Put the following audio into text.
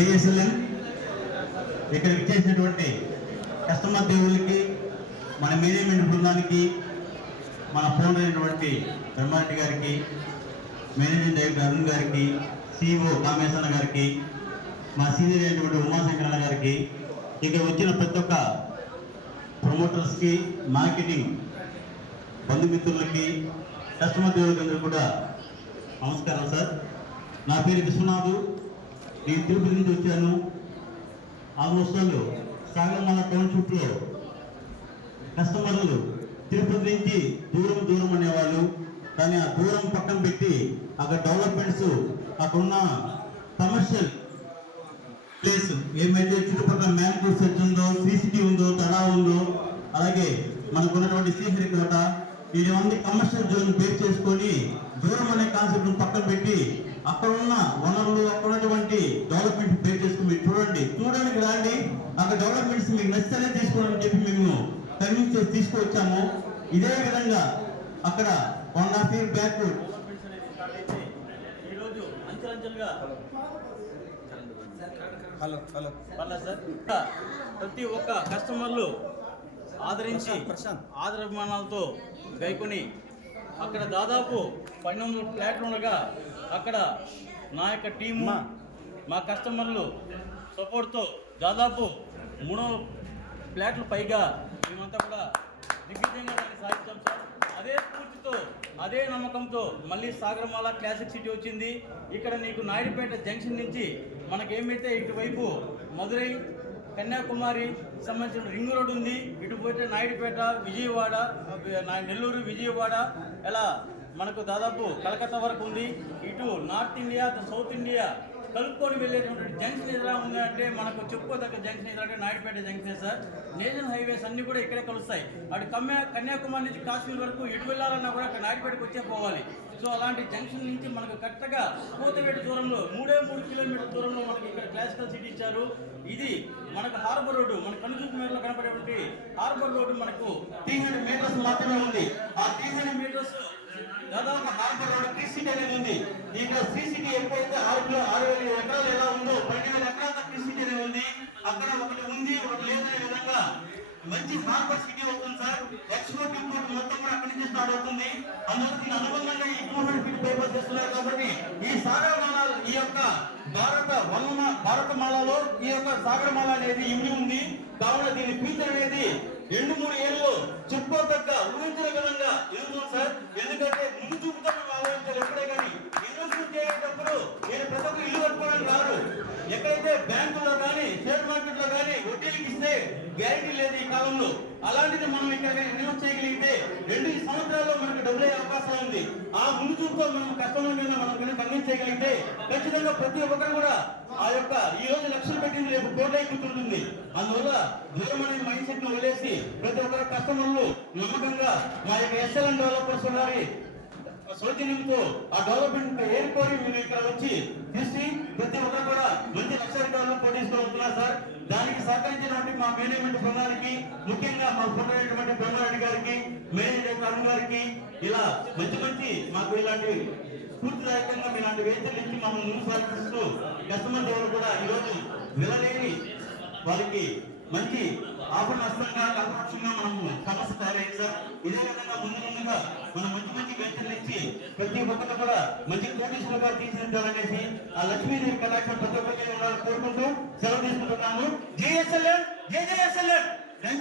జేఎస్ఎల్ఎన్ ఇక్కడ ఇచ్చేసినటువంటి కస్టమర్ దేవుళ్ళకి మన మేనేజ్మెంట్ బృందానికి మన ఫోన్ అయినటువంటి బ్రహ్మారెడ్డి గారికి మేనేజింగ్ డైరెక్టర్ అరుణ్ గారికి సిఇఓ కామేశ్వర గారికి మా సీనియర్ అయినటువంటి ఉమాశంకరణ గారికి ఇక్కడ వచ్చిన ప్రతి ఒక్క ప్రమోటర్స్కి మార్కెటింగ్ బంధుమిత్రులకి కస్టమర్ దేవులకి కూడా నమస్కారం సార్. నా పేరు విశ్వనాథు. నేను తిరుపతి నుంచి వచ్చాను ఆ వాళ్ళు సాగరమాల టౌన్షిప్లో కస్టమర్లు తిరుపతి నుంచి దూరం దూరం అనేవాళ్ళు. కానీ ఆ దూరం పక్కన పెట్టి అక్కడ డెవలప్మెంట్స్ అక్కడున్న కమర్షియల్ ప్లేస్ ఏమైతే చుట్టుపక్కల మ్యాంగ్రూవ్ సెట్ ఉందో సిసిటీ ఉందో తడా ఉందో అలాగే మనకున్నటువంటి శ్రీహరికోట శ్రీహరికోట ఇవన్నీ కమర్షియల్ జోన్ బేస్ చేసుకొని దూరం అనే కాన్సెప్ట్ పక్కన పెట్టి అక్కడ ఉన్న వనరులు అక్కడ ఉన్నటువంటి డెవలప్మెంట్ బేస్ చేసుకుని మీరు చూడండి. చూడడానికి రాండి. అక్కడ డెవలప్మెంట్స్ మీకు నచ్చితేనే తీసుకోండి అని చెప్పి మేము కన్విన్స్ చేసి తీసుకువచ్చాము. ఇదే విధంగా అక్కడ వన్ హాఫ్ ఇయర్ బ్యాక్ ఈరోజు అంచెలంచెలుగా హలో హలో. ఇంకా ప్రతి ఒక్క కస్టమర్లు ఆదరించి ప్రశాంత్. ఆదరాభిమానాలతో గైకొని అక్కడ దాదాపు పన్నెండు వందల ఫ్లాట్లు ఉండగా అక్కడ నా యొక్క టీము మా. మా కస్టమర్లు సపోర్ట్తో దాదాపు మూడు ఫ్లాట్లు పైగా మేమంతా కూడా దిగ్విజయంగా దాన్ని సాధించాం సార్ అదే స్ఫూర్తితో అదే నమ్మకంతో మళ్ళీ సాగరమాల క్లాసిక్ సిటీ వచ్చింది ఇక్కడ నీకు నాయుడుపేట జంక్షన్ నుంచి మనకేమైతే ఇటువైపు మధురై కన్యాకుమారి సంబంధించిన రింగ్ రోడ్ ఉంది. ఇటు పోతే నాయుడుపేట విజయవాడ నెల్లూరు విజయవాడ ఇలా మనకు దాదాపు కలకత్తా వరకు ఉంది. ఇటు నార్త్ ఇండియా సౌత్ ఇండియా కలుపుకొని వెళ్ళేటువంటి జంక్షన్ ఎదురా అంటే మనకు చెప్పుకోదగ్గ జంక్షన్ ఏదంటే Naidupeta junction sir. National highways అన్ని కూడా ఇక్కడే కలుస్తాయి. అటు కన్యా కన్యాకుమారి నుంచి కాశ్మీర్ వరకు ఇటు వెళ్ళాలన్నా కూడా అక్కడ నాయుడుపేటకు వచ్చే పోవాలి. సో అలాంటి జంక్షన్ నుంచి మనకు కరెక్ట్గా కూతవేటి దూరంలో మూడే మూడు కిలోమీటర్ దూరంలో మనకి ఇక్కడ క్లాసికల్ సిటీ ఇచ్చారు. ఇది మనకు హార్బర్ రోడ్డు మన కనుచూపు మేరలో కనపడేటువంటి హార్బర్ రోడ్డు మనకు త్రీ హండ్రెడ్ మీటర్స్ మాత్రమే ఉంది. ఆ త్రీ హండ్రెడ్ మీటర్స్ దాదాపు హార్బర్ రోడ్ త్రీ సిటీ అనేది ఉంది. ఇక్కడ సిసిటీ ఎక్కువైతే ఆరు ఆరు వేల ఎకరాలు ఎలా ఉందో పన్నెండు వేల త్రీ సిటీ అనేది ఉంది అక్కడ ఒకటి ఉంది ఒకటి లేదనే విధంగా మంచి హార్బర్ సిటీ అవుతుంది సార్. ఎక్స్పోర్ట్ ఇంపోర్ట్ మొత్తం కూడా అక్కడి నుంచి స్టార్ట్ అవుతుంది. అందువల్ల దీని అనుబంధంగా ఈ టూ హండ్రెడ్ ఫీట్ పేపర్ చేస్తున్నారు కాబట్టి ఈ సాగరమాల ఈ యొక్క భారత వన భారతమాలలో ఈ యొక్క సాగరమాల అనేది ఇమిడి ఉంది. కావున దీని ఫ్యూచర్ అనేది రెండు మూడు ఏళ్ళు చెప్పుకోదగ్గ ఊహించిన విధంగా ఎదుగుతుంది సార్. ఎందుకంటే ముందు చూపుతో మనం ఆలోచించాలి ఎప్పుడే కానీ ఇన్వెస్ట్మెంట్ చేసేటప్పుడు నేను ప్రతి ఒక్క ఇల్లు కట్టుకోవడానికి రాదు ఎక్కడైతే బ్యాంకులో కానీ షేర్ మార్కెట్లో కానీ వడ్డీలకి ఇస్తే గ్యారంటీ కాలంలో అలాంటిది మనం ఇక్కడ ఇన్వెస్ట్ చేయగలిగితే రెండు సంవత్సరాల్లో మనకు డబ్బులు అయ్యే అవకాశం ఉంది. ఆ ముందు చూపుతో మనం కస్టమర్ మీద మనం కనుక కన్విన్స్ చేయగలిగితే ఖచ్చితంగా ప్రతి ఒక్కరు కూడా ఆ యొక్క ఈ రోజు లక్షలు పెట్టింది రేపు కోట్లై కూర్చుంటుంది అందువల్ల దూరం అనే మైండ్ సెట్ను వదిలేసి ప్రతి ఒక్కరు కస్టమర్లు నమ్మకంగా మా యొక్క ఎస్ఎల్ఎన్ డెవలపర్స్ వారి సౌజన్యంతో ఆ డెవలప్మెంట్ ఏర్పడి మీరు ఇక్కడ వచ్చి తీసి ప్రతి ఒక్కరు కూడా మంచి లక్షాధికారులు ఉంటున్నారు సార్ సహకరించినటువంటి మా మేనేజ్మెంట్ బృందానికి ముఖ్యంగా మా ఫోటో అయినటువంటి బ్రహ్మారెడ్డి గారికి మేనేజర్ అరుణ్ గారికి ఇలా మంచి మంచి మాకు ఇలాంటి స్ఫూర్తిదాయకంగా మీలాంటి వేతలు ఇచ్చి మమ్మల్ని ముందు సాగిస్తూ కస్టమర్ దేవుడు కూడా ఈరోజు నిలలేని వారికి మంచి ఆపణ కల్పక్షంగా సమస్య ఇదే విధంగా ముందు ముందుగా మన మంచి మంచి వెంచర్లు ఇచ్చి ప్రతి ఒక్కరు కూడా మంచి కోటీశ్వరుగా తీర్చిదిద్దాలనేసి ఆ లక్ష్మీదేవి కళాశాల ప్రతి ఒక్కరికి కోరుకుంటూ సెలవు తీసుకుంటున్నాము. జేఎస్ఎల్ఎన్ జేజేఎస్ఎల్ఎన్